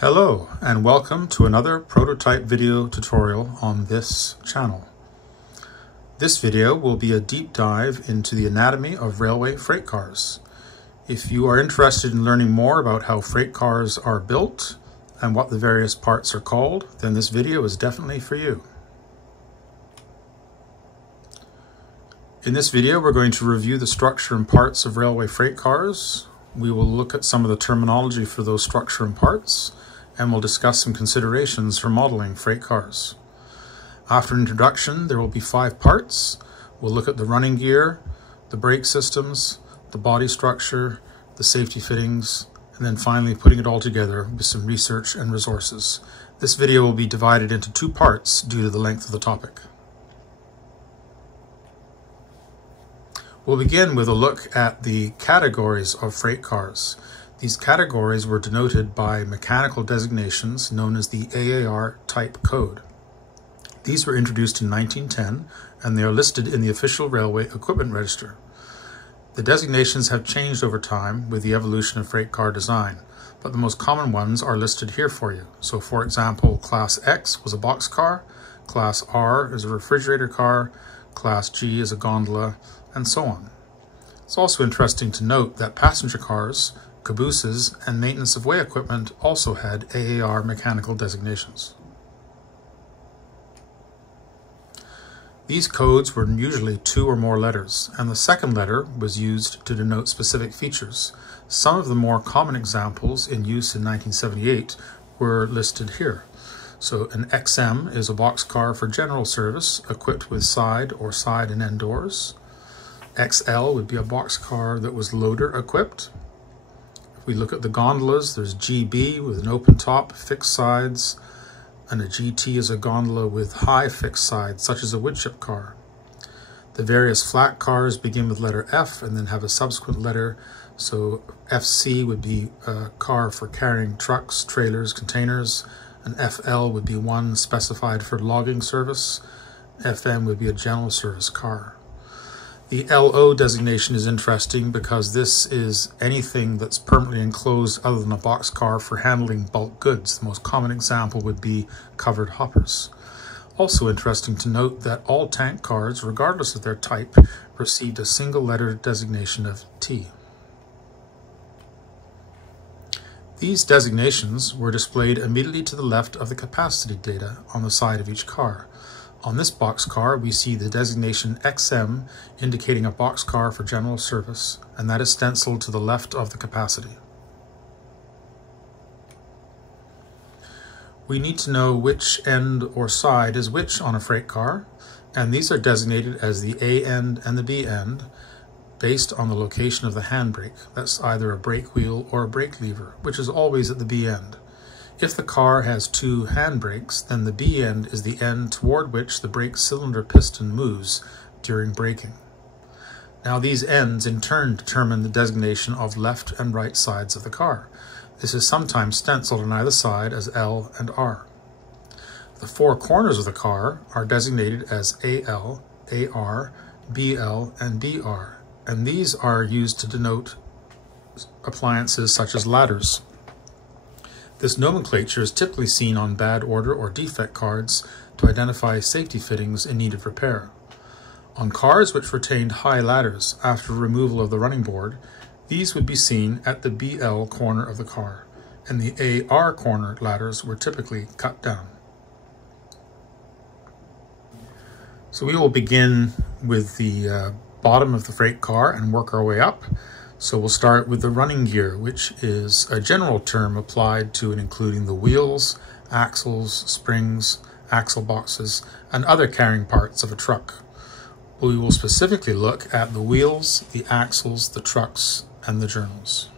Hello and welcome to another prototype video tutorial on this channel. This video will be a deep dive into the anatomy of railway freight cars. If you are interested in learning more about how freight cars are built and what the various parts are called, then this video is definitely for you. In this video, we're going to review the structure and parts of railway freight cars. We will look at some of the terminology for those structure and parts, and we'll discuss some considerations for modeling freight cars. After an introduction, there will be 5 parts. We'll look at the running gear, the brake systems, the body structure, the safety fittings, and then finally putting it all together with some research and resources. This video will be divided into 2 parts due to the length of the topic. We'll begin with a look at the categories of freight cars. These categories were denoted by mechanical designations known as the AAR type code. These were introduced in 1910 and they are listed in the official Railway Equipment Register. The designations have changed over time with the evolution of freight car design, but the most common ones are listed here for you. So for example, Class X was a box car, Class R is a refrigerator car, Class G is a gondola, and so on. It's also interesting to note that passenger cars, cabooses, and maintenance of way equipment also had AAR mechanical designations. These codes were usually 2 or more letters, and the second letter was used to denote specific features. Some of the more common examples in use in 1978 were listed here. So an XM is a box car for general service equipped with side or side and end doors. XL would be a box car that was loader equipped. If we look at the gondolas, there's GB with an open top, fixed sides, and a GT is a gondola with high fixed sides, such as a woodchip car. The various flat cars begin with letter F and then have a subsequent letter. So FC would be a car for carrying trucks, trailers, containers, and FL would be one specified for logging service. FM would be a general service car. The LO designation is interesting because this is anything that's permanently enclosed other than a box car for handling bulk goods. The most common example would be covered hoppers. Also interesting to note that all tank cars, regardless of their type, received a single letter designation of T. These designations were displayed immediately to the left of the capacity data on the side of each car. On this box car, we see the designation XM indicating a box car for general service, and that is stenciled to the left of the capacity. We need to know which end or side is which on a freight car, and these are designated as the A end and the B end based on the location of the handbrake. That's either a brake wheel or a brake lever, which is always at the B end. If the car has 2 handbrakes, then the B end is the end toward which the brake cylinder piston moves during braking. Now these ends in turn determine the designation of left and right sides of the car. This is sometimes stenciled on either side as L and R. The 4 corners of the car are designated as AL, AR, BL, and BR, and these are used to denote appliances such as ladders. This nomenclature is typically seen on bad order or defect cards to identify safety fittings in need of repair. On cars which retained high ladders after removal of the running board, these would be seen at the BL corner of the car, and the AR corner ladders were typically cut down. So we will begin with the bottom of the freight car and work our way up. So we'll start with the running gear, which is a general term applied to and including the wheels, axles, springs, axle boxes, and other carrying parts of a truck. We will specifically look at the wheels, the axles, the trucks, and the journals.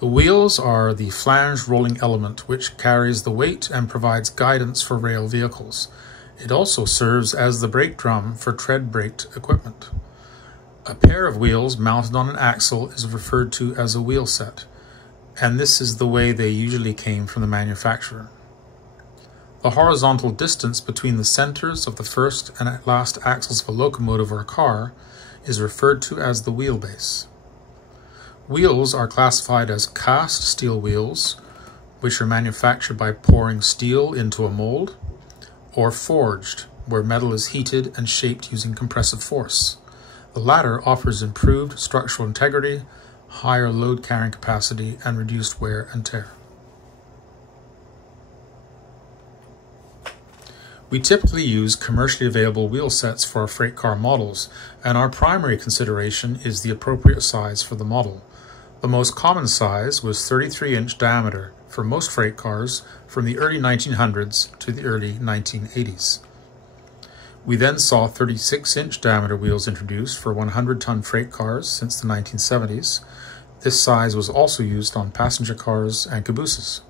The wheels are the flange rolling element which carries the weight and provides guidance for rail vehicles. It also serves as the brake drum for tread-braked equipment. A pair of wheels mounted on an axle is referred to as a wheel set, and this is the way they usually came from the manufacturer. The horizontal distance between the centers of the first and last axles of a locomotive or a car is referred to as the wheelbase. Wheels are classified as cast steel wheels, which are manufactured by pouring steel into a mold, or forged, where metal is heated and shaped using compressive force. The latter offers improved structural integrity, higher load carrying capacity, and reduced wear and tear. We typically use commercially available wheel sets for our freight car models, and our primary consideration is the appropriate size for the model. The most common size was 33-inch diameter for most freight cars from the early 1900s to the early 1980s. We then saw 36-inch diameter wheels introduced for 100-ton freight cars since the 1970s. This size was also used on passenger cars and cabooses.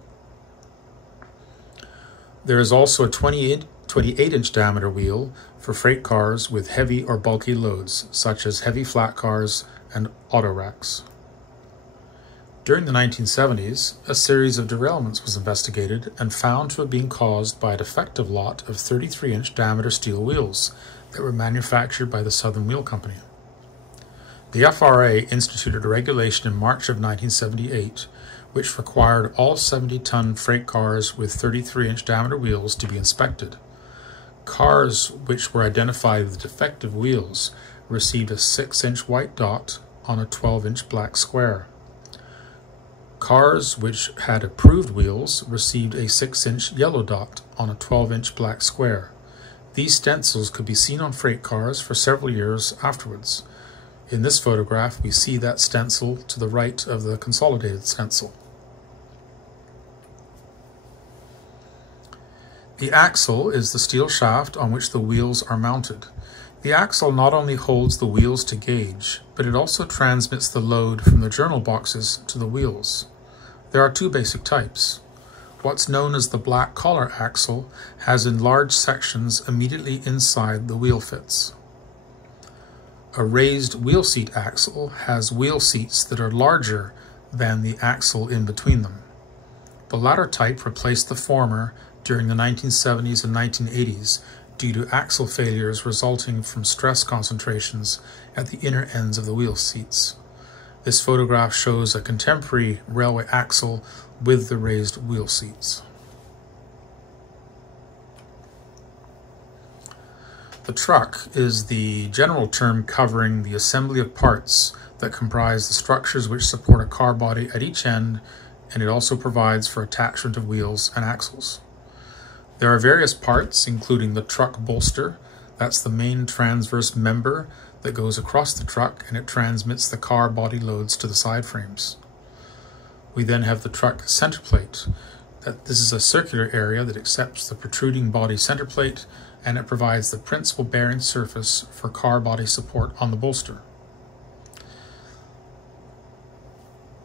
There is also a 28-inch diameter wheel for freight cars with heavy or bulky loads, such as heavy flat cars and auto racks. During the 1970s, a series of derailments was investigated and found to have been caused by a defective lot of 33-inch diameter steel wheels that were manufactured by the Southern Wheel Company. The FRA instituted a regulation in March of 1978 which required all 70-ton freight cars with 33-inch diameter wheels to be inspected. Cars which were identified with defective wheels received a 6-inch white dot on a 12-inch black square. Cars which had approved wheels received a 6-inch yellow dot on a 12-inch black square. These stencils could be seen on freight cars for several years afterwards. In this photograph, we see that stencil to the right of the consolidated stencil. The axle is the steel shaft on which the wheels are mounted. The axle not only holds the wheels to gauge, but it also transmits the load from the journal boxes to the wheels. There are two basic types. What's known as the black collar axle has enlarged sections immediately inside the wheel fits. A raised wheel seat axle has wheel seats that are larger than the axle in between them. The latter type replaced the former during the 1970s and 1980s due to axle failures resulting from stress concentrations at the inner ends of the wheel seats. This photograph shows a contemporary railway axle with the raised wheel seats. The truck is the general term covering the assembly of parts that comprise the structures which support a car body at each end, and it also provides for attachment of wheels and axles. There are various parts, including the truck bolster. That's the main transverse member that goes across the truck and it transmits the car body loads to the side frames. We then have the truck center plate. This is a circular area that accepts the protruding body center plate, and it provides the principal bearing surface for car body support on the bolster.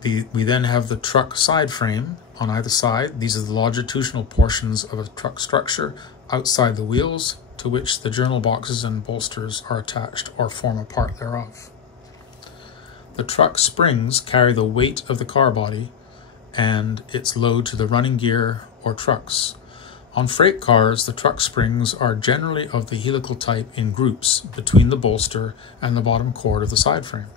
We then have the truck side frame on either side. These are the longitudinal portions of a truck structure outside the wheels to which the journal boxes and bolsters are attached or form a part thereof. The truck springs carry the weight of the car body and its load to the running gear or trucks. On freight cars, the truck springs are generally of the helical type in groups between the bolster and the bottom cord of the side frame.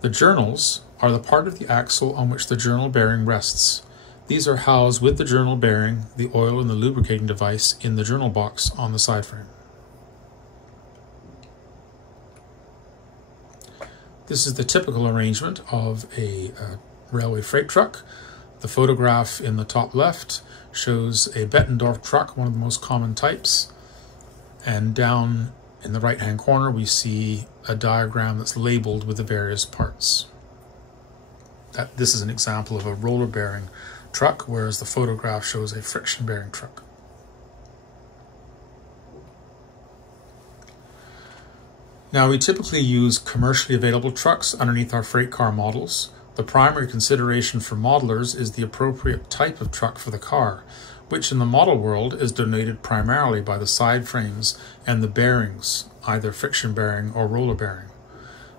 The journals are the part of the axle on which the journal bearing rests. These are housed with the journal bearing, the oil and the lubricating device in the journal box on the side frame. This is the typical arrangement of a railway freight truck. The photograph in the top left shows a Bettendorf truck, one of the most common types. And down in the right-hand corner, we see a diagram that's labeled with the various parts. This is an example of a roller-bearing truck, whereas the photograph shows a friction-bearing truck. Now, we typically use commercially available trucks underneath our freight car models. The primary consideration for modelers is the appropriate type of truck for the car, which in the model world is denoted primarily by the side frames and the bearings, either friction bearing or roller bearing.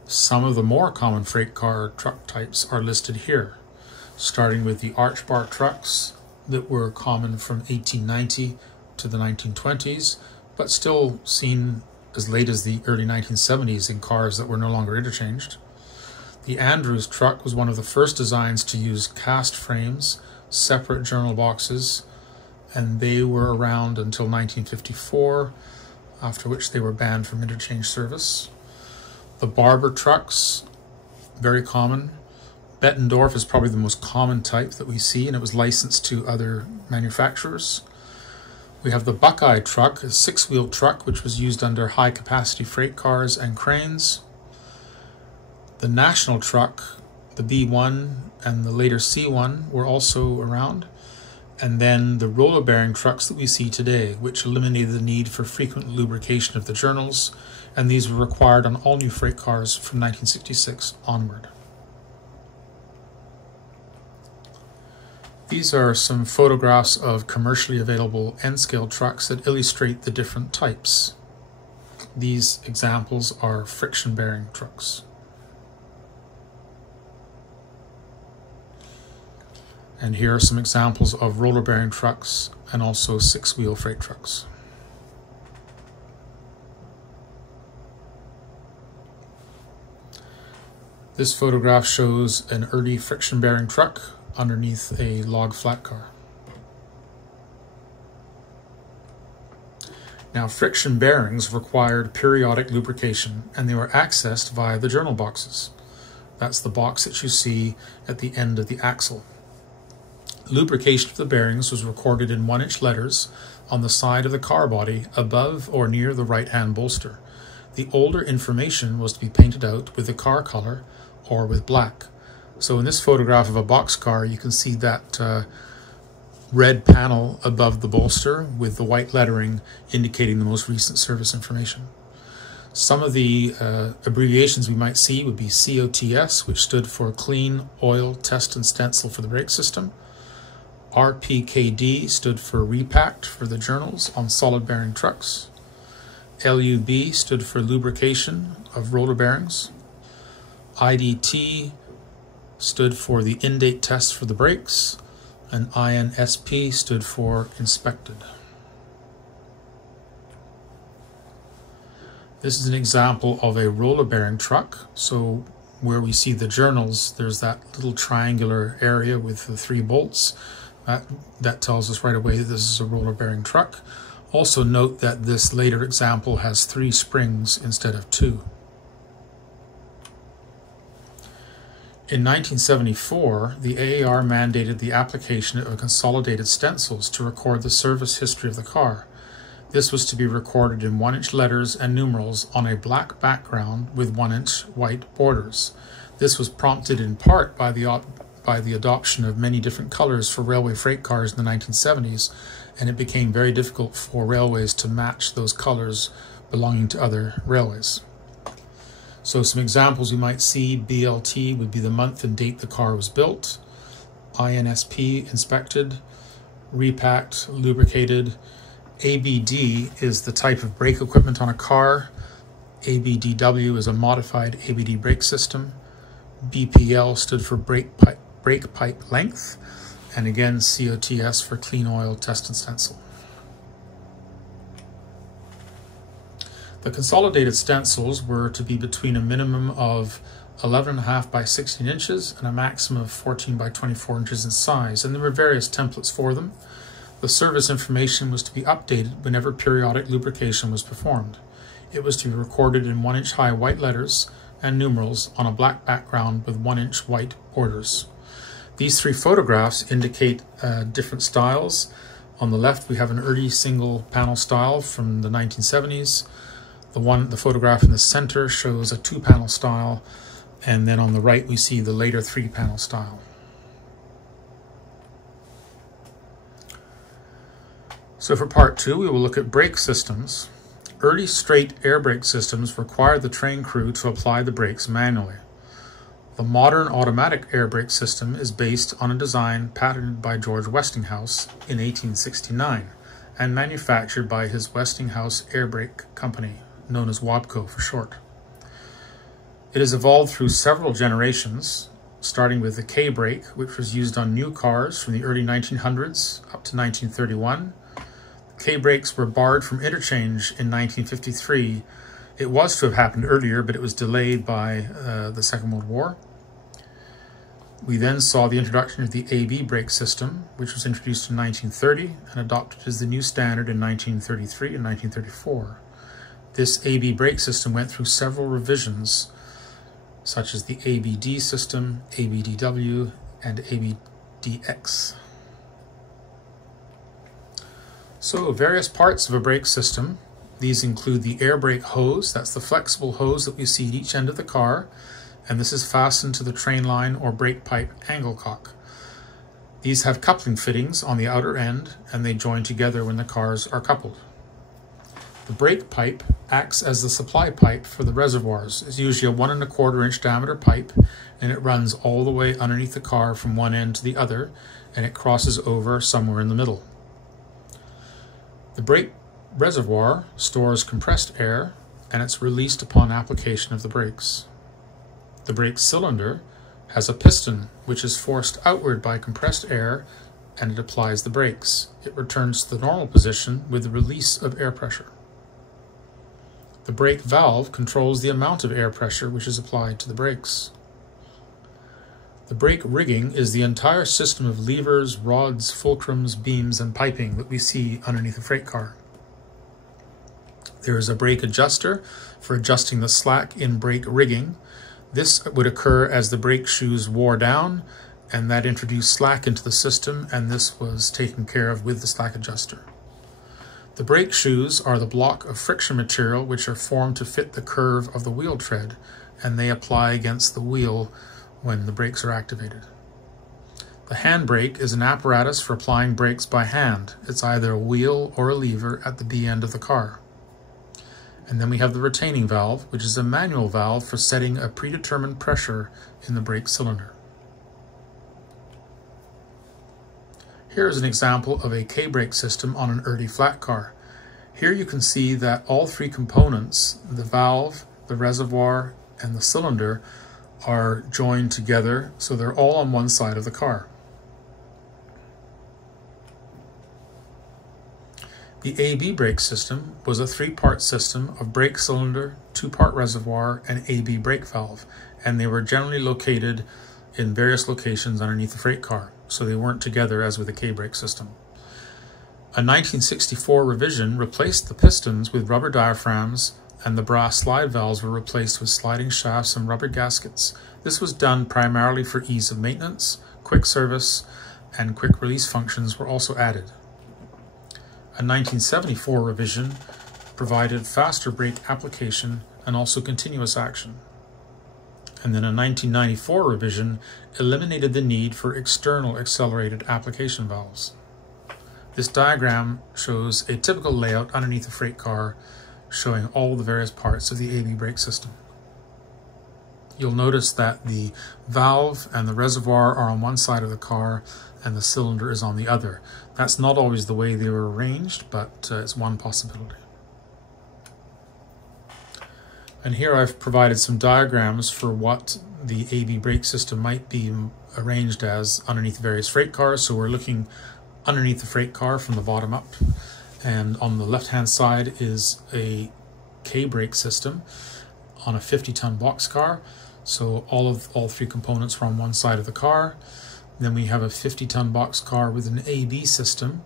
Some of the more common freight car truck types are listed here, starting with the arch bar trucks that were common from 1890 to the 1920s, but still seen as late as the early 1970s in cars that were no longer interchanged. The Andrews truck was one of the first designs to use cast frames, separate journal boxes, and they were around until 1954, after which they were banned from interchange service. The Barber trucks, very common. Bettendorf is probably the most common type that we see, and it was licensed to other manufacturers. We have the Buckeye truck, a 6-wheel truck, which was used under high-capacity freight cars and cranes. The National truck, the B1 and the later C1 were also around. And then the roller bearing trucks that we see today, which eliminated the need for frequent lubrication of the journals, and these were required on all new freight cars from 1966 onward. These are some photographs of commercially available N-scale trucks that illustrate the different types. These examples are friction bearing trucks. And here are some examples of roller bearing trucks and also 6-wheel freight trucks. This photograph shows an early friction bearing truck underneath a log flat car. Now, friction bearings required periodic lubrication, and they were accessed via the journal boxes. That's the box that you see at the end of the axle. Lubrication of the bearings was recorded in 1-inch letters on the side of the car body above or near the right-hand bolster. The older information was to be painted out with the car color or with black. So in this photograph of a boxcar, you can see that red panel above the bolster with the white lettering indicating the most recent service information. Some of the abbreviations we might see would be COTS, which stood for Clean Oil Test and Stencil for the brake system. RPKD stood for Repacked for the journals on solid bearing trucks. LUB stood for Lubrication of roller bearings. IDT stood for the in-date test for the brakes, and INSP stood for Inspected. This is an example of a roller bearing truck. So where we see the journals, there's that little triangular area with the 3 bolts. That tells us right away that this is a roller bearing truck. Also note that this later example has 3 springs instead of 2. In 1974, the AAR mandated the application of consolidated stencils to record the service history of the car. This was to be recorded in 1-inch letters and numerals on a black background with 1-inch white borders. This was prompted in part by the adoption of many different colors for railway freight cars in the 1970s, and it became very difficult for railways to match those colors belonging to other railways. So some examples we might see: BLT would be the month and date the car was built, INSP, inspected, repacked, lubricated. ABD is the type of brake equipment on a car. ABDW is a modified ABD brake system. BPL stood for brake pipe length, and again COTS for Clean Oil Test and Stencil. The consolidated stencils were to be between a minimum of 11.5 by 16 inches and a maximum of 14 by 24 inches in size, and there were various templates for them. The service information was to be updated whenever periodic lubrication was performed. It was to be recorded in 1-inch high white letters and numerals on a black background with 1-inch white borders. These 3 photographs indicate different styles. On the left we have an early single panel style from the 1970s. The photograph in the center shows a 2-panel style, and then on the right we see the later 3-panel style. So for part 2, we will look at brake systems. Early straight air brake systems required the train crew to apply the brakes manually. The modern automatic air brake system is based on a design patented by George Westinghouse in 1869 and manufactured by his Westinghouse Air Brake Company, known as WABCO for short. It has evolved through several generations, starting with the K-brake, which was used on new cars from the early 1900s up to 1931. K-brakes were barred from interchange in 1953. It was to have happened earlier, but it was delayed by the Second World War. We then saw the introduction of the AB brake system, which was introduced in 1930 and adopted as the new standard in 1933 and 1934. This AB brake system went through several revisions, such as the ABD system, ABDW, and ABDX. So, various parts of a brake system. These include the air brake hose, that's the flexible hose that we see at each end of the car, and this is fastened to the train line or brake pipe angle cock. These have coupling fittings on the outer end, and they join together when the cars are coupled. The brake pipe acts as the supply pipe for the reservoirs. It's usually a 1 1/4 inch diameter pipe, and it runs all the way underneath the car from one end to the other, and it crosses over somewhere in the middle. The brake reservoir stores compressed air, and it's released upon application of the brakes. The brake cylinder has a piston which is forced outward by compressed air, and it applies the brakes. It returns to the normal position with the release of air pressure. The brake valve controls the amount of air pressure which is applied to the brakes. The brake rigging is the entire system of levers, rods, fulcrums, beams, and piping that we see underneath a freight car. There is a brake adjuster for adjusting the slack in brake rigging. This would occur as the brake shoes wore down, and that introduced slack into the system, and this was taken care of with the slack adjuster. The brake shoes are the block of friction material which are formed to fit the curve of the wheel tread, and they apply against the wheel when the brakes are activated. The hand brake is an apparatus for applying brakes by hand. It's either a wheel or a lever at the B end of the car. And then we have the retaining valve, which is a manual valve for setting a predetermined pressure in the brake cylinder. Here is an example of a K-brake system on an early flat car. Here you can see that all three components, the valve, the reservoir, and the cylinder, are joined together, so they're all on one side of the car. The AB brake system was a 3-part system of brake cylinder, 2-part reservoir, and AB brake valve, and they were generally located in various locations underneath the freight car, so they weren't together as with the K-brake system. A 1964 revision replaced the pistons with rubber diaphragms, and the brass slide valves were replaced with sliding shafts and rubber gaskets. This was done primarily for ease of maintenance, quick service, and quick release functions were also added. A 1974 revision provided faster brake application and also continuous action. And then a 1994 revision eliminated the need for external accelerated application valves. This diagram shows a typical layout underneath a freight car showing all the various parts of the AB brake system. You'll notice that the valve and the reservoir are on one side of the car and the cylinder is on the other. That's not always the way they were arranged, but it's one possibility. And here I've provided some diagrams for what the AB brake system might be arranged as underneath various freight cars. So we're looking underneath the freight car from the bottom up. And on the left-hand side is a K-brake system on a 50-ton boxcar. So all three components are on one side of the car. Then we have a 50-ton boxcar with an AB system.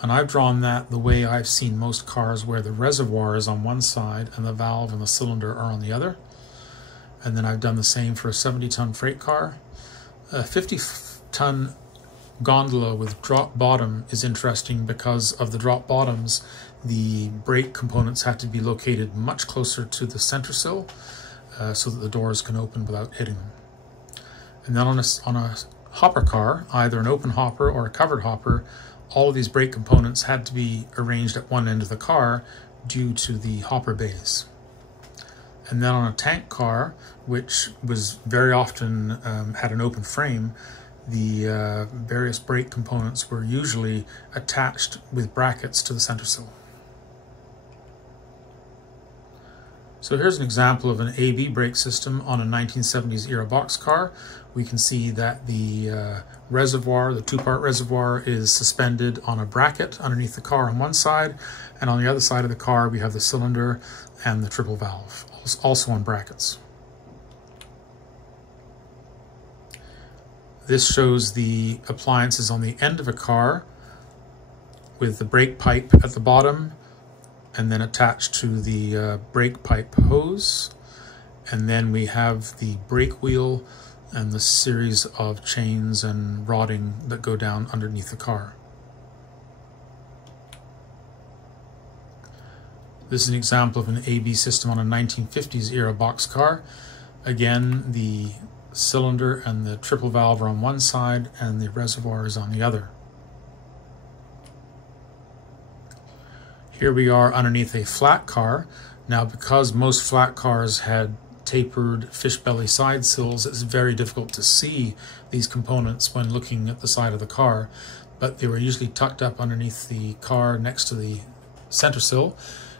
And I've drawn that the way I've seen most cars, where the reservoir is on one side and the valve and the cylinder are on the other. And then I've done the same for a 70-ton freight car. A 50-ton gondola with drop bottom is interesting because of the drop bottoms. The brake components have to be located much closer to the center sill so that the doors can open without hitting them. And then on a hopper car, either an open hopper or a covered hopper, all of these brake components had to be arranged at one end of the car due to the hopper bays. And then on a tank car, which was very often had an open frame, the various brake components were usually attached with brackets to the center sill. So here's an example of an AB brake system on a 1970s era boxcar. We can see that the reservoir, the 2-part reservoir, is suspended on a bracket underneath the car on one side, and on the other side of the car we have the cylinder and the triple valve, also on brackets. This shows the appliances on the end of a car with the brake pipe at the bottom and then attached to the brake pipe hose. And then we have the brake wheel and the series of chains and rodding that go down underneath the car. This is an example of an AB system on a 1950s era boxcar. Again, the cylinder and the triple valve are on one side and the reservoir is on the other. Here we are underneath a flat car. Now, because most flat cars had tapered fish belly side sills, it's very difficult to see these components when looking at the side of the car, but they were usually tucked up underneath the car next to the center sill.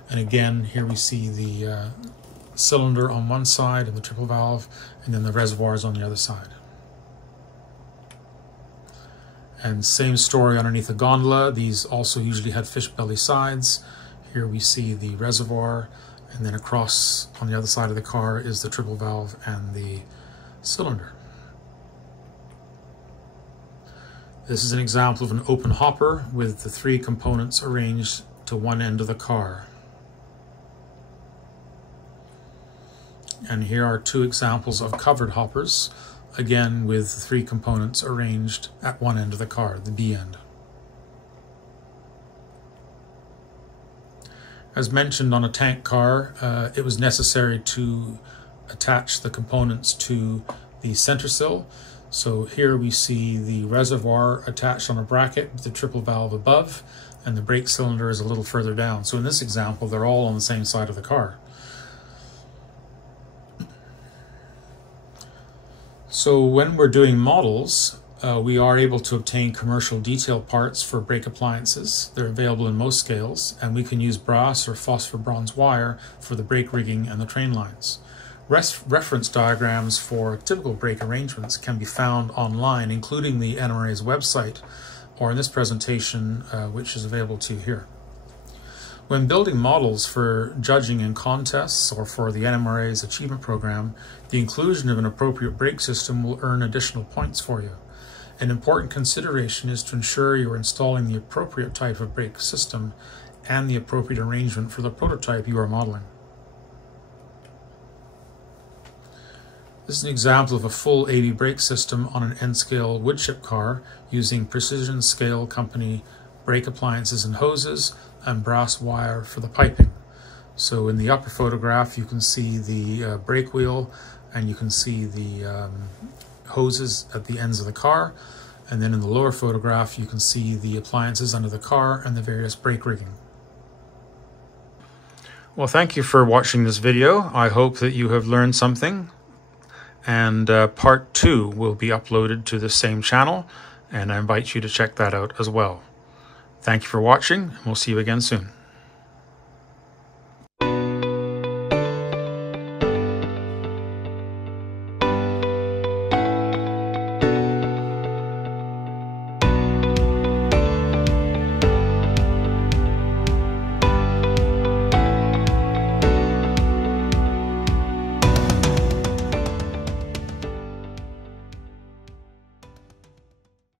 And again, here we see the cylinder on one side and the triple valve, and then the reservoirs on the other side. And same story underneath the gondola. These also usually had fish belly sides. Here we see the reservoir, and then across on the other side of the car is the triple valve and the cylinder. This is an example of an open hopper with the three components arranged to one end of the car. And here are two examples of covered hoppers, again with the three components arranged at one end of the car, the B end. As mentioned, on a tank car, it was necessary to attach the components to the center sill. So here we see the reservoir attached on a bracket with the triple valve above, and the brake cylinder is a little further down. So in this example, they're all on the same side of the car. So when we're doing models, we are able to obtain commercial detail parts for brake appliances. They're available in most scales, and we can use brass or phosphor bronze wire for the brake rigging and the train lines. Reference diagrams for typical brake arrangements can be found online, including the NMRA's website, or in this presentation, which is available to you here. When building models for judging in contests or for the NMRA's achievement program, the inclusion of an appropriate brake system will earn additional points for you. An important consideration is to ensure you're installing the appropriate type of brake system and the appropriate arrangement for the prototype you are modeling. This is an example of a full 80 brake system on an N-scale woodchip car using Precision Scale Company brake appliances and hoses and brass wire for the piping. So in the upper photograph you can see the brake wheel, and you can see the hoses at the ends of the car, and then in the lower photograph you can see the appliances under the car and the various brake rigging. Well, thank you for watching this video. I hope that you have learned something, and part 2 will be uploaded to the same channel, and I invite you to check that out as well. Thank you for watching, and we'll see you again soon.